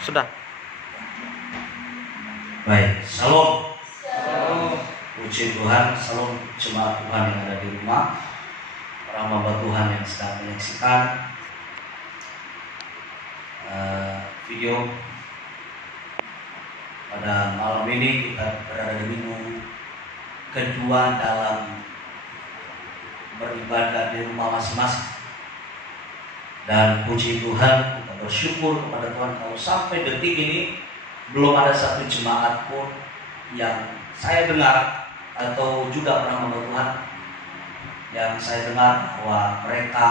Sudah. Baik, Shalom. Shalom. Puji Tuhan, Shalom jemaat Tuhan yang ada di rumah, para hamba Tuhan yang sedang menyaksikan video pada malam ini. Kita berada di minggu kedua dalam beribadah di rumah masing-masing. Dan puji Tuhan, kita bersyukur kepada Tuhan kalau sampai detik ini belum ada satu jemaat pun yang saya dengar atau juga pernah hamba Tuhan yang saya dengar bahwa mereka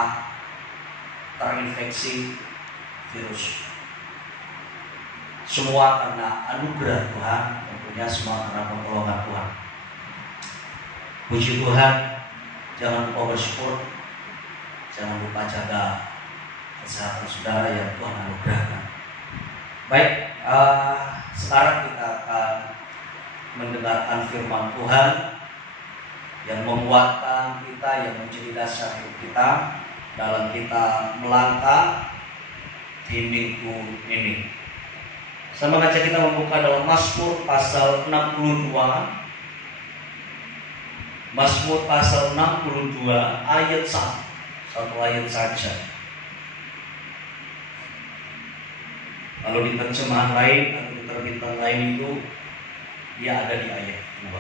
terinfeksi virus. Semua karena anugerah Tuhan, tentunya semua karena pertolongan Tuhan. Puji Tuhan, jangan lupa bersyukur, jangan lupa jaga kesehatan saudara yang Tuhan anugerahkan. Baik, sekarang kita akan mendengarkan firman Tuhan yang menguatkan kita, yang menjadi dasar hidup kita dalam kita melangkah di minggu ini. Saya mengajak kita membuka dalam Mazmur pasal 62. Mazmur pasal 62 ayat 1. Satu ayat saja. Kalau di terjemahan lain atau di terbitan lain itu dia ada di ayat 2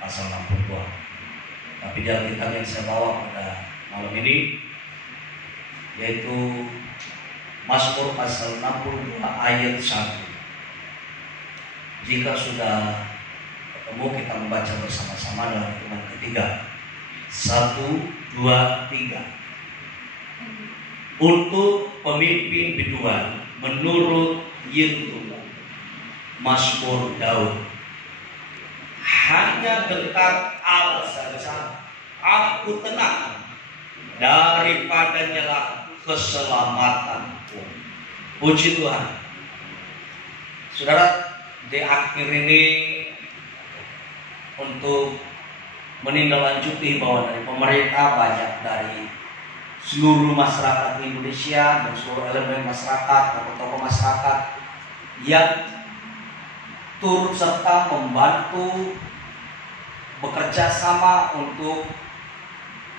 pasal 62. Tapi di Alkitab yang saya bawa pada malam ini yaitu Mazmur pasal 62 ayat 1. Jika sudah ketemu, kita membaca bersama-sama dalam hitungan ketiga. 1, 2, 3. Untuk pemimpin biduan menurut Yedutun, Mazmur Daud. Hanya dekat Allah saja aku tenang, daripadanya lah keselamatanku. Puji Tuhan. Saudara, di akhir ini untuk menindaklanjuti bahwa dari pemerintah, banyak dari seluruh masyarakat Indonesia dan seluruh elemen masyarakat, tokoh-tokoh masyarakat yang turut serta membantu bekerja sama untuk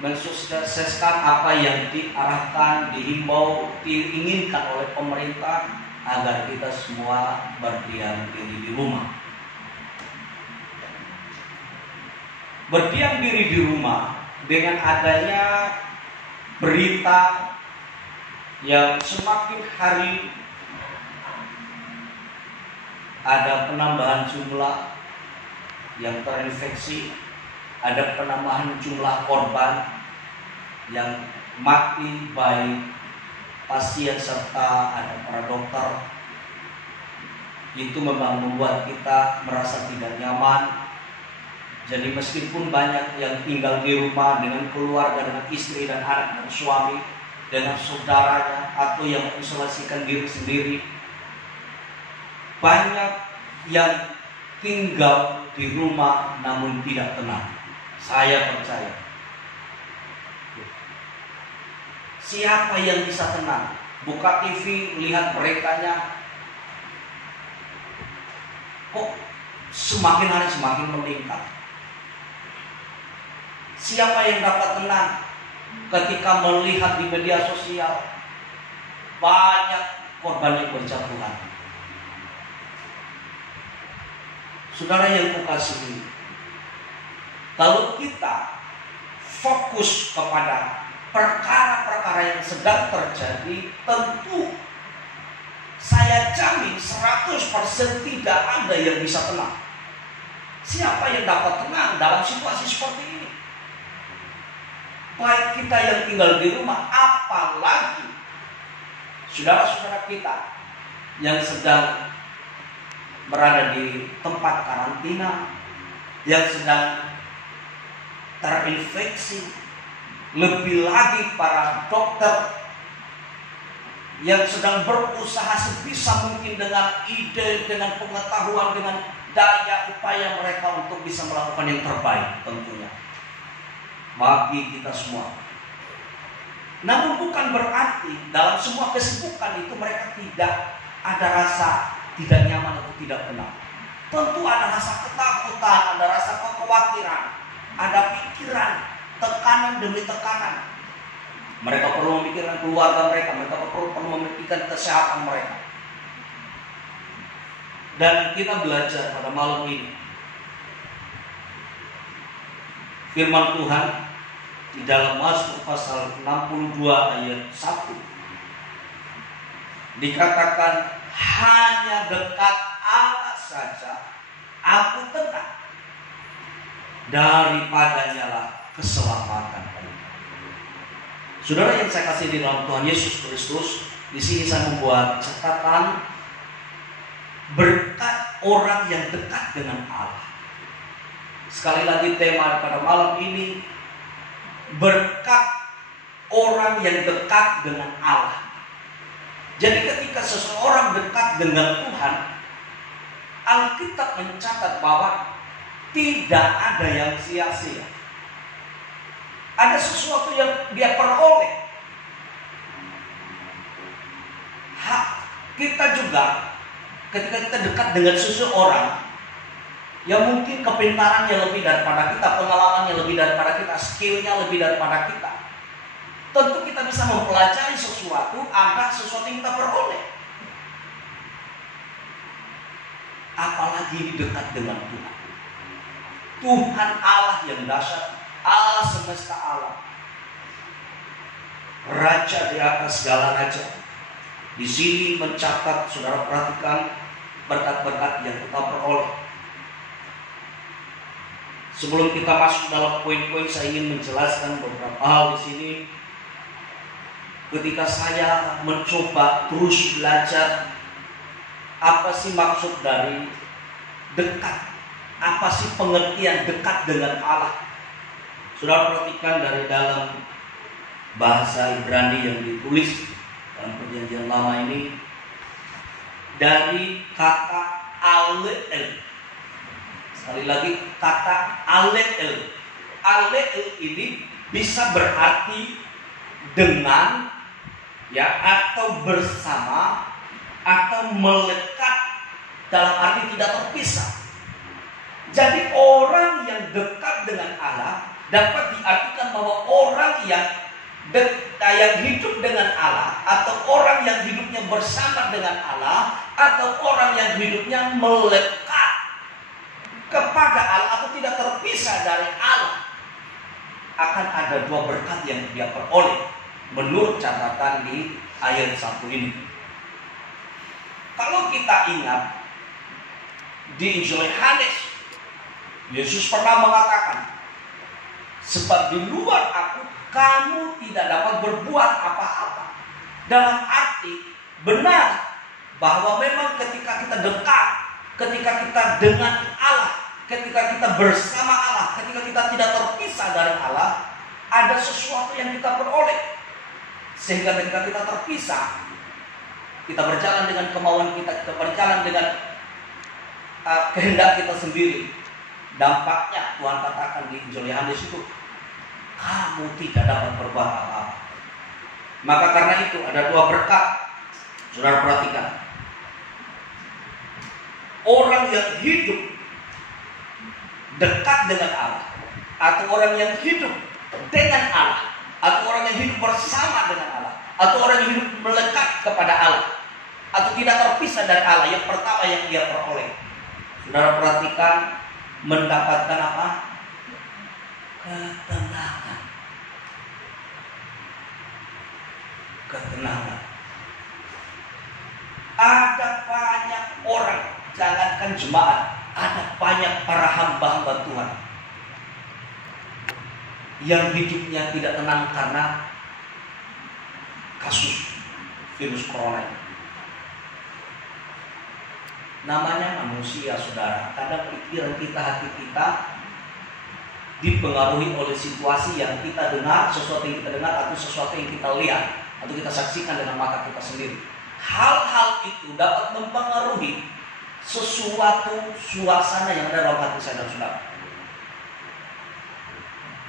mensukseskan apa yang diarahkan, dihimbau, diinginkan oleh pemerintah agar kita semua berdiam diri di rumah. Berdiam diri di rumah dengan adanya berita yang semakin hari ada penambahan jumlah yang terinfeksi, ada penambahan jumlah korban yang mati, baik pasien serta ada para dokter. Itu memang membuat kita merasa tidak nyaman. Jadi meskipun banyak yang tinggal di rumah dengan keluarga, dengan istri dan anak dan suami, dengan saudaranya, atau yang mengisolasikan diri sendiri, banyak yang tinggal di rumah namun tidak tenang. Saya percaya, siapa yang bisa tenang? Buka TV, lihat beritanya, kok semakin hari semakin meningkat. Siapa yang dapat tenang ketika melihat di media sosial banyak korban yang berjatuhan? Saudara yang kukasihi, kalau kita fokus kepada perkara-perkara yang sedang terjadi, tentu saya jamin 100% tidak ada yang bisa tenang. Siapa yang dapat tenang dalam situasi seperti ini? Baik kita yang tinggal di rumah, apalagi saudara-saudara kita yang sedang berada di tempat karantina, yang sedang terinfeksi, lebih lagi para dokter yang sedang berusaha sebisa mungkin dengan ide, dengan pengetahuan, dengan daya upaya mereka untuk bisa melakukan yang terbaik tentunya bagi kita semua. Namun bukan berarti dalam semua kesibukan itu mereka tidak ada rasa tidak nyaman atau tidak tenang. Tentu ada rasa ketakutan, ada rasa kekhawatiran, ada pikiran, tekanan demi tekanan. Mereka perlu memikirkan keluarga mereka, mereka perlu memikirkan kesehatan mereka. Dan kita belajar pada malam ini firman Tuhan di dalam Mazmur pasal 62 ayat 1 dikatakan, hanya dekat Allah saja aku tenang, daripadanya lah keselamatan. Saudara yang saya kasih di dalam Tuhan Yesus Kristus, di sini saya membuat catatan berkat orang yang dekat dengan Allah. Sekali lagi tema pada malam ini, berkat orang yang dekat dengan Allah. Jadi ketika seseorang dekat dengan Tuhan, Alkitab mencatat bahwa tidak ada yang sia-sia. Ada sesuatu yang dia peroleh. Kita juga ketika kita dekat dengan seseorang yang mungkin kepintarannya lebih daripada kita, pengalamannya lebih daripada kita, skillnya lebih daripada kita, tentu kita bisa mempelajari sesuatu, ada sesuatu yang kita peroleh. Apalagi dekat dengan Tuhan. Tuhan Allah yang dahsyat, Allah semesta alam, Raja di atas segala raja. Di sini mencatat, saudara perhatikan berkat-berkat yang kita peroleh. Sebelum kita masuk dalam poin-poin, saya ingin menjelaskan beberapa hal di sini. Ketika saya mencoba terus belajar, apa sih maksud dari dekat? Apa sih pengertian dekat dengan Allah? Saudara perhatikan dari dalam bahasa Ibrani yang ditulis dalam Perjanjian Lama ini, dari kata alel. Sekali lagi, kata alel. Alel ini bisa berarti dengan, ya, atau bersama, atau melekat, dalam arti tidak terpisah. Jadi orang yang dekat dengan Allah dapat diartikan bahwa orang yang hidup dengan Allah, atau orang yang hidupnya bersama dengan Allah, atau orang yang hidupnya melekat kepada Allah atau tidak terpisah dari Allah, akan ada dua berkat yang dia peroleh menurut catatan di ayat 1 ini. Kalau kita ingat di Injil Yohanes, Yesus pernah mengatakan, sebab di luar aku kamu tidak dapat berbuat apa-apa. Dalam arti benar bahwa memang ketika kita dekat, ketika kita dengan Allah, ketika kita bersama Allah, ketika kita tidak terpisah dari Allah, ada sesuatu yang kita peroleh. Sehingga ketika kita terpisah, kita berjalan dengan kemauan kita berjalan dengan kehendak kita sendiri. Dampaknya Tuhan katakan di Injil Yohanes itu, kamu tidak dapat berbuat apa-apa. Maka karena itu ada dua berkat. Saudara perhatikan, orang yang hidup dekat dengan Allah, atau orang yang hidup dengan Allah, atau orang yang hidup bersama dengan Allah, atau orang yang hidup melekat kepada Allah, atau tidak terpisah dari Allah. Yang pertama yang dia peroleh, saudara perhatikan, mendapatkan apa? Ketenangan. Ketenangan. Ada banyak orang, jangankan jemaat, ada banyak para hamba-hamba Tuhan yang hidupnya tidak tenang karena kasus virus corona ini. Namanya manusia, saudara. Kadang pikiran kita, hati kita dipengaruhi oleh situasi yang kita dengar, sesuatu yang kita dengar, atau sesuatu yang kita lihat, atau kita saksikan dengan mata kita sendiri. Hal-hal itu dapat mempengaruhi sesuatu suasana yang ada dalam hati saya dan saudara.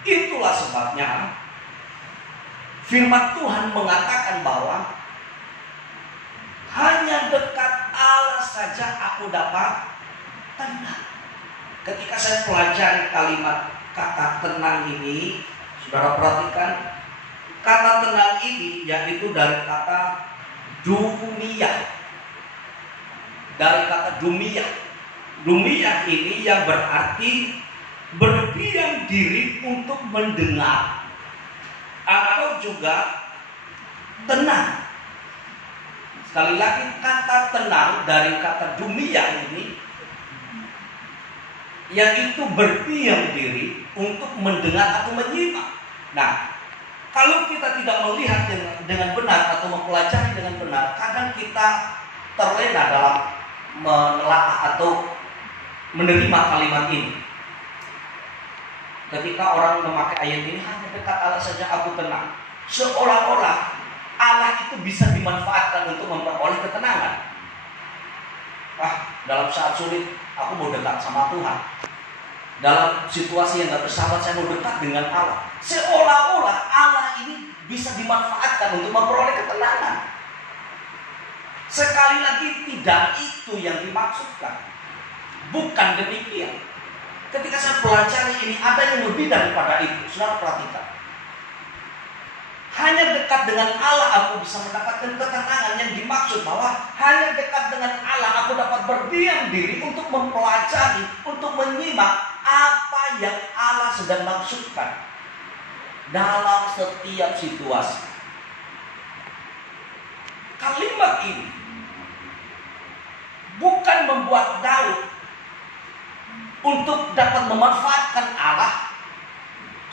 Itulah sebabnya firman Tuhan mengatakan bahwa hanya dekat saja aku dapat tenang. Ketika saya pelajari kalimat kata tenang ini, saudara perhatikan, kata tenang ini yaitu dari kata dumia. Dari kata dumia. Dumia ini yang berarti berdiam diri untuk mendengar, atau juga tenang. Sekali lagi, kata tenang dari kata dumia ini yaitu berdiam diri untuk mendengar atau menyimak. Nah, kalau kita tidak melihat dengan benar atau mempelajari dengan benar, kadang kita terlena dalam menelaah atau menerima kalimat ini. Ketika orang memakai ayat ini, hanya dekat Allah saja aku tenang, seolah-olah Allah itu bisa dimanfaatkan untuk memperoleh ketenangan. Dalam saat sulit aku mau dekat sama Tuhan. Dalam situasi yang gak bersahabat saya mau dekat dengan Allah. Seolah-olah Allah ini bisa dimanfaatkan untuk memperoleh ketenangan. Sekali lagi, tidak itu yang dimaksudkan. Bukan demikian. Ketika saya pelajari ini, ada yang lebih daripada itu. Saudara perhatikan. Hanya dekat dengan Allah aku bisa mendapatkan ketenangan. Yang dimaksud bahwa hanya dekat dengan Allah aku dapat berdiam diri untuk mempelajari, untuk menyimak apa yang Allah sedang maksudkan dalam setiap situasi. Kalimat ini bukan membuat Daud untuk dapat memanfaatkan Allah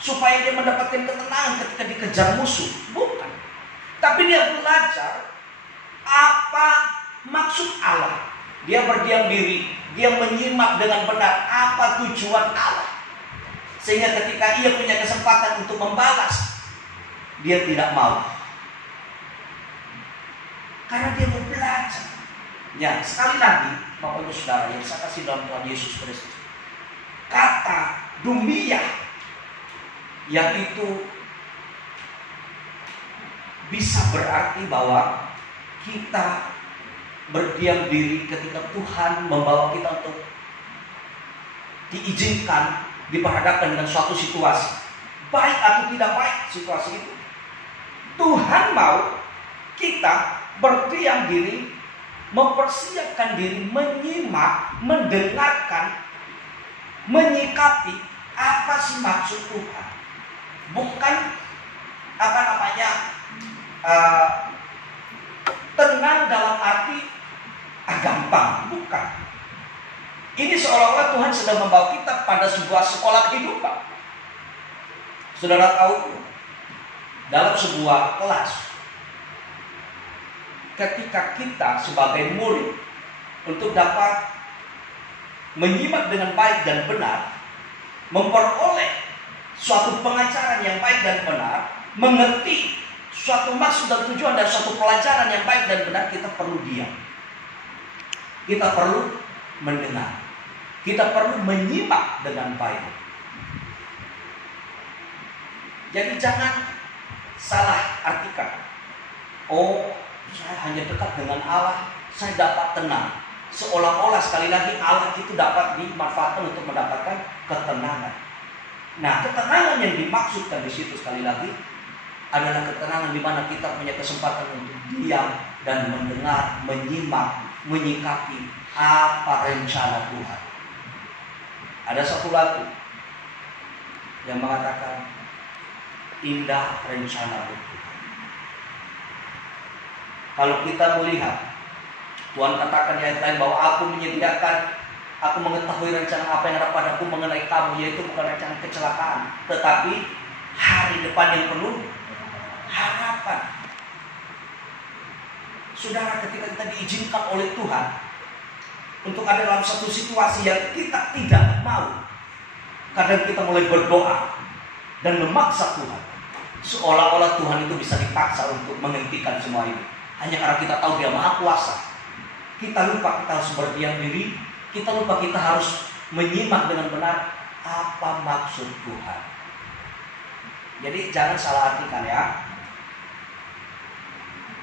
supaya dia mendapatkan ketenangan ketika dikejar musuh. Bukan. Tapi dia belajar apa maksud Allah. Dia berdiam diri. Dia menyimak dengan benar apa tujuan Allah. Sehingga ketika ia punya kesempatan untuk membalas, dia tidak mau. Karena dia mau belajar. Ya, sekali lagi, Bapak Ibu Saudara yang saya kasih dalam Tuhan Yesus Kristus. Kata dumia yaitu bisa berarti bahwa kita berdiam diri ketika Tuhan membawa kita untuk diizinkan diperhadapkan dengan suatu situasi, baik atau tidak baik situasi itu. Tuhan mau kita berdiam diri, mempersiapkan diri, menyimak, mendengarkan, menyikapi apa sih maksud Tuhan. Bukan tenang dalam arti gampang, bukan. Ini seolah-olah Tuhan sedang membawa kita pada sebuah sekolah kehidupan. Saudara tahu, dalam sebuah kelas, ketika kita sebagai murid untuk dapat menyimak dengan baik dan benar, memperoleh suatu pengajaran yang baik dan benar, mengerti suatu maksud dan tujuan dari suatu pelajaran yang baik dan benar, kita perlu diam. Kita perlu mendengar. Kita perlu menyimak dengan baik. Jadi jangan salah artikan. Oh, saya hanya dekat dengan Allah, saya dapat tenang. Seolah-olah sekali lagi Allah itu dapat dimanfaatkan untuk mendapatkan ketenangan. Nah, ketenangan yang dimaksudkan di situ sekali lagi adalah ketenangan di mana kita punya kesempatan untuk diam dan mendengar, menyimak, menyikapi apa rencana Tuhan. Ada satu lagu yang mengatakan indah rencana Tuhan. Kalau kita melihat Tuhan katakan di ayat lain bahwa aku menyediakan, aku mengetahui rencana apa yang ada padaku mengenai kamu, yaitu bukan rencana kecelakaan, tetapi hari depan yang penuh harapan. Saudara, ketika kita diizinkan oleh Tuhan untuk ada dalam satu situasi yang kita tidak mau, kadang kita mulai berdoa dan memaksa Tuhan, seolah-olah Tuhan itu bisa dipaksa untuk menghentikan semua ini. Hanya karena kita tahu Dia Maha Kuasa. Kita lupa kita harus berdiam diri. Kita lupa kita harus menyimak dengan benar apa maksud Tuhan. Jadi jangan salah artikan ya.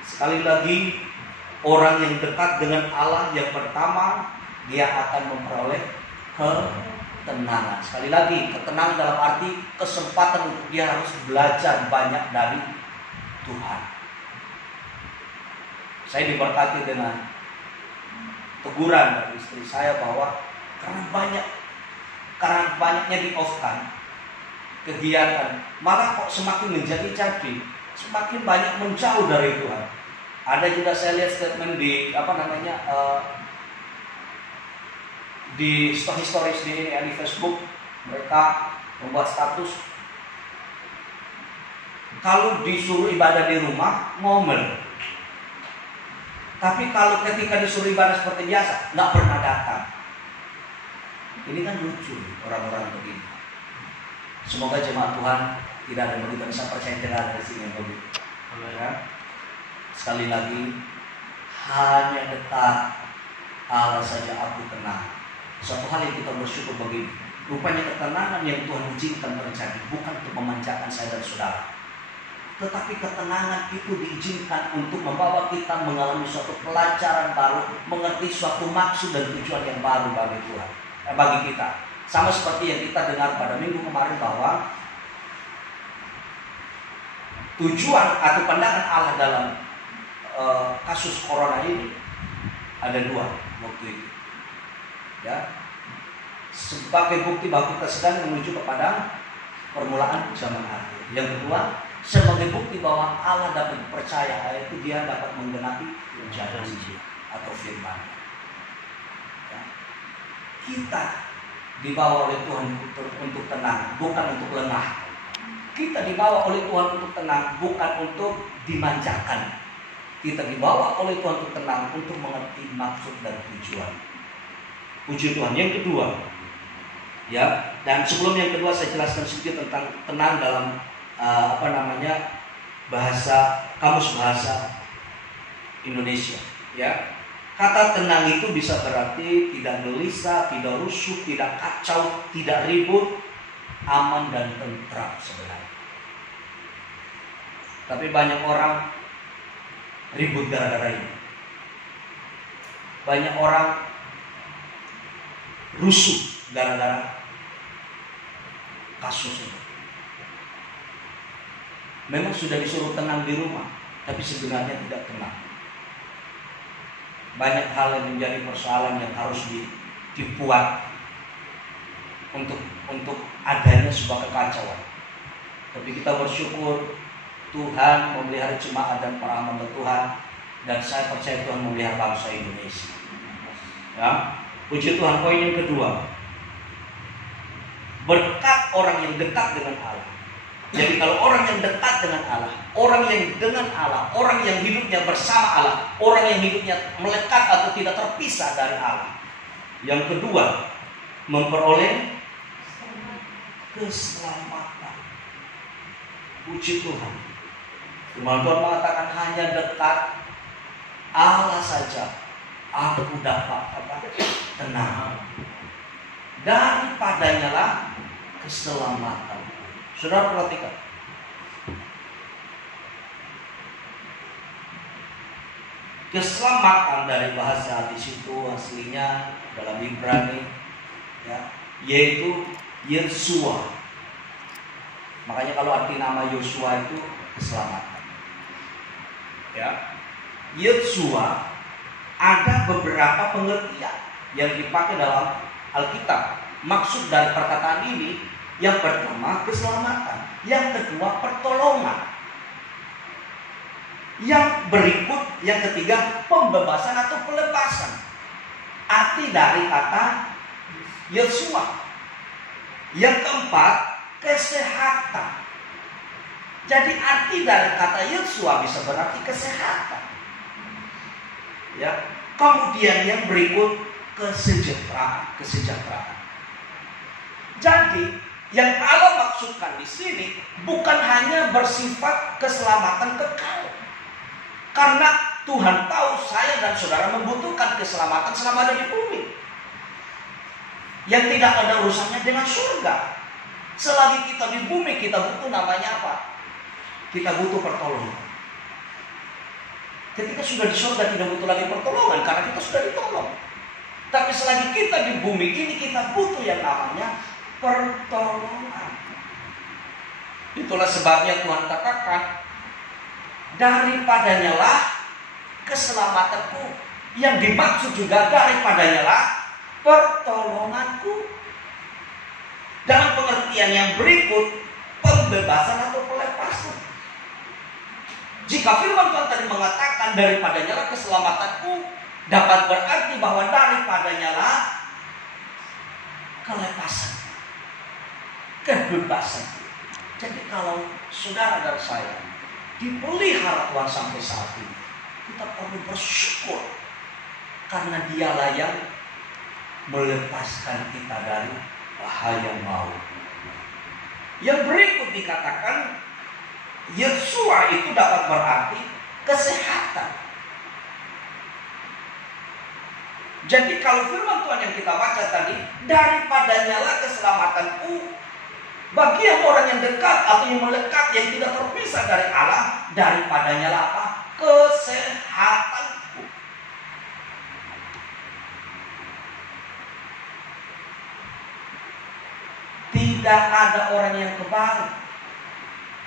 Sekali lagi, Orang yang dekat dengan Allah yang pertama, dia akan memperoleh ketenangan. Sekali lagi, ketenangan dalam arti kesempatan untuk dia harus belajar banyak dari Tuhan. Saya diberkati dengan teguran dari istri saya bahwa karena banyaknya di off-kan kegiatan, malah kok semakin menjadi-jadi, semakin banyak menjauh dari Tuhan. Ada juga saya lihat statement di di stories di Facebook, mereka membuat status kalau disuruh ibadah di rumah ngomel, tapi kalau ketika disuruh ibadah seperti biasa nggak pernah datang. Ini kan lucu orang-orang begini. Semoga jemaat Tuhan tidak ada begitu, bisa percaya tidak ada di sini begitu. Ya. Sekali lagi, hanya dekat Allah saja aku tenang. Suatu hal yang kita bersyukur begini, rupanya ketenangan yang Tuhan izinkan terjadi bukan untuk memanjakan saya dan saudara, tetapi ketenangan itu diizinkan untuk membawa kita mengalami suatu pelajaran baru, mengerti suatu maksud dan tujuan yang baru bagi Tuhan, bagi kita. Sama seperti yang kita dengar pada minggu kemarin bahwa tujuan atau pandangan Allah dalam kasus corona ini ada dua waktu itu. Ya, sebagai bukti bahwa kita sedang menuju kepada permulaan zaman akhir. Yang kedua, sebagai bukti bahwa Allah dapat dipercaya, yaitu dia dapat menggenapi janji atau firman. Ya. Kita dibawa oleh Tuhan untuk tenang, bukan untuk lengah. Kita dibawa oleh Tuhan untuk tenang, bukan untuk dimanjakan. Kita dibawa oleh Tuhan untuk tenang, untuk mengerti maksud dan tujuan. Puji Tuhan. Yang kedua, ya, dan sebelum yang kedua saya jelaskan sedikit tentang tenang dalam bahasa kamus bahasa Indonesia. Ya, kata tenang itu bisa berarti tidak gelisah, tidak rusuh, tidak kacau, tidak ribut, aman dan tentram sebenarnya. Tapi banyak orang ribut gara-gara ini. Banyak orang rusuh gara-gara kasus ini. Memang sudah disuruh tenang di rumah, tapi sebenarnya tidak tenang. Banyak hal yang menjadi persoalan yang harus dibuat untuk adanya sebuah kekacauan. Tapi kita bersyukur Tuhan memelihara jemaat dan para hamba Tuhan, dan saya percaya Tuhan memelihara bangsa Indonesia. Ya, puji Tuhan. Poin yang kedua, berkat orang yang dekat dengan Allah. Jadi kalau orang yang dekat dengan Allah, orang yang hidupnya bersama Allah, orang yang hidupnya melekat atau tidak terpisah dari Allah. Yang kedua, memperoleh keselamatan. Puji Tuhan. Firman Tuhan mengatakan hanya dekat Allah saja aku dapat tenang. Daripadanya lah keselamatan. Saudara perhatikan. Keselamatan dari bahasa di situ aslinya dalam Ibrani, ya, yaitu Yeshua. Makanya kalau arti nama Yosua itu keselamatan. Ya, Yeshua ada beberapa pengertian yang dipakai dalam Alkitab. Maksud dari perkataan ini, yang pertama keselamatan, yang kedua pertolongan, yang berikut yang ketiga pembebasan atau pelepasan. Arti dari kata Yeshua. Yang keempat kesehatan. Jadi arti dari kata Yeshua bisa berarti kesehatan. Ya. Kemudian yang berikut kesejahteraan. Jadi yang Allah maksudkan di sini bukan hanya bersifat keselamatan kekal. Karena Tuhan tahu saya dan saudara membutuhkan keselamatan selama ada di bumi. Yang tidak ada urusannya dengan surga. Selagi kita di bumi, kita butuh namanya apa? Kita butuh pertolongan. Ketika sudah di surga tidak butuh lagi pertolongan karena kita sudah ditolong. Tapi selagi kita di bumi ini kita butuh yang namanya pertolongan. Itulah sebabnya Tuhan katakan, daripadanya lah keselamatanku. Yang dimaksud juga daripadanya lah pertolonganku. Dalam pengertian yang berikut, pembebasan atau pelepasan. Jika firman Tuhan tadi mengatakan daripadanya lah keselamatanku, dapat berarti bahwa daripadanya lah kelepasan, kebebasan. Jadi kalau saudara dan saya dipelihara Tuhan sampai saat ini, kita perlu bersyukur karena Dialah yang melepaskan kita dari bahaya maut. Yang berikut dikatakan Yeshua itu dapat berarti kesehatan. Jadi kalau firman Tuhan yang kita baca tadi, daripadanya lah keselamatanku, bagi yang orang yang dekat atau yang melekat yang tidak terpisah dari Allah, daripadanya lah apa? Kesehatanku. Tidak ada orang yang kebal.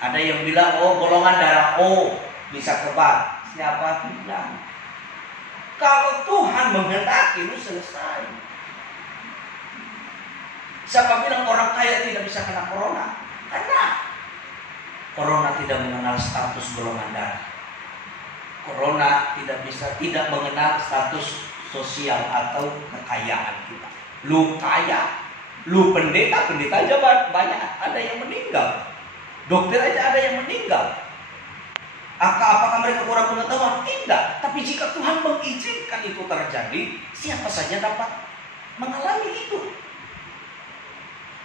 Ada yang bilang, oh golongan darah O bisa kebal. Siapa bilang? Kalau Tuhan menghendaki, itu selesai. Siapa bilang orang kaya tidak bisa kena corona? Karena corona tidak mengenal status golongan darah. Corona tidak mengenal status sosial atau kekayaan kita. Lu kaya, lu pendeta aja banyak, ada yang meninggal. Dokter aja ada yang meninggal. Apakah mereka kurang pengetahuan? Tidak. Tapi jika Tuhan mengizinkan itu terjadi, siapa saja dapat mengalami itu.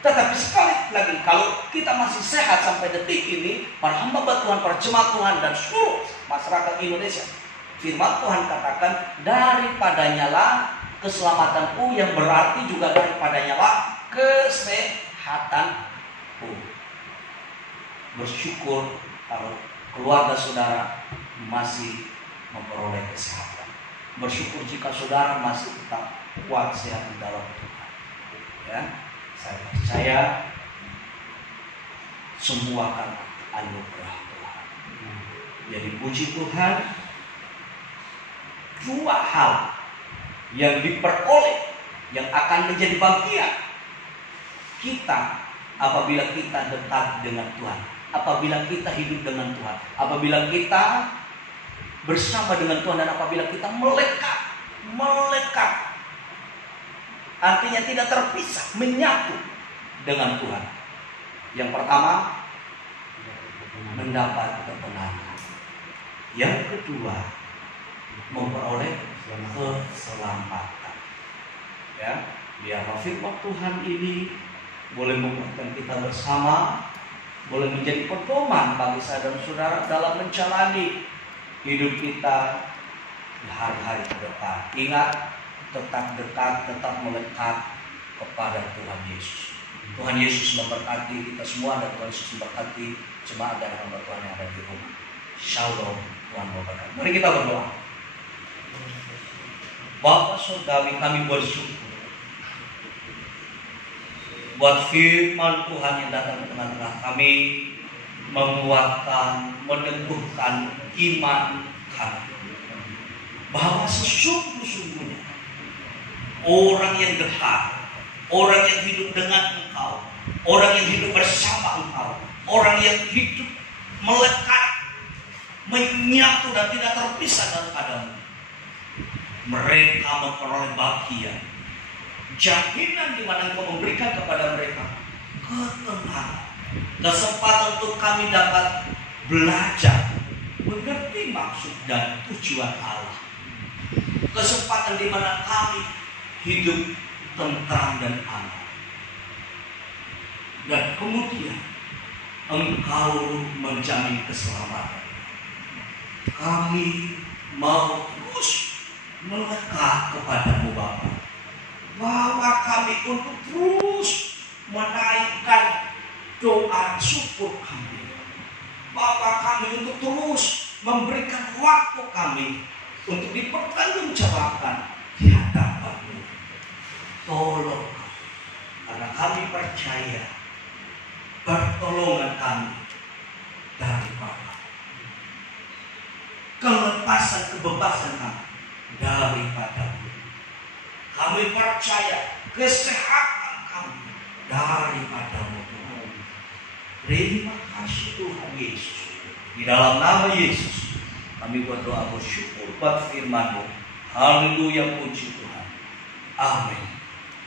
Tetapi sekali lagi, kalau kita masih sehat sampai detik ini, para hamba Tuhan, para jemaat Tuhan, dan seluruh masyarakat Indonesia, firman Tuhan katakan, daripadanya lah keselamatanku, yang berarti juga daripadanya lah kesehatanku. Bersyukur kalau keluarga saudara masih memperoleh kesehatan. Bersyukur jika saudara masih tetap kuat sehat di dalam Tuhan. Ya, saya percaya semua akan anugerah Tuhan. Jadi puji Tuhan, dua hal yang diperoleh yang akan menjadi bagian kita apabila kita dekat dengan Tuhan. Apabila kita hidup dengan Tuhan, apabila kita bersama dengan Tuhan, dan apabila kita melekat, artinya tidak terpisah, menyatu dengan Tuhan. Yang pertama, mendapat ketenangan. Yang kedua, memperoleh keselamatan. Ya, biarlah firman Tuhan ini boleh membuatkan kita bersama, boleh menjadi pedoman bagi saya dan saudara dalam menjalani hidup kita di hari-hari ke depan. Ingat, tetap dekat, tetap melekat kepada Tuhan Yesus. Tuhan Yesus memberkati kita semua, dan Tuhan Yesus memberkati jemaat dan hamba Tuhan yang ada di rumah. Shalom, Tuhan memberkati. Mari kita berdoa. Bapa Surgawi, kami bersyukur buat firman Tuhan yang datang ke tengah-tengah kami, menguatkan, meneguhkan iman kami, bahwa sesungguhnya orang yang dekat, orang yang hidup dengan Engkau, orang yang hidup bersama Engkau, orang yang hidup melekat, menyatu dan tidak terpisah dari padamu, mereka memperoleh bagian jaminan di mana Engkau memberikan kepada mereka ketenangan, kesempatan untuk kami dapat belajar mengerti maksud dan tujuan Allah, kesempatan di mana kami hidup tentram dan aman, dan kemudian Engkau menjamin keselamatan. Kami mau terus melekat kepadamu Bapa. Bahwa kami untuk terus menaikkan doa syukur kami. Bahwa kami untuk terus memberikan waktu kami untuk dipertanggungjawabkan di hadapan-Mu. Tolong, karena kami percaya pertolongan kami dari Bapa. Kelepasan kebebasan kami daripada-Mu. Kami percaya kesehatan kami daripada-Mu. Terima kasih Tuhan Yesus. Di dalam nama Yesus kami berdoa bersyukur buat firman-Mu. Haleluya, puji Tuhan. Amin.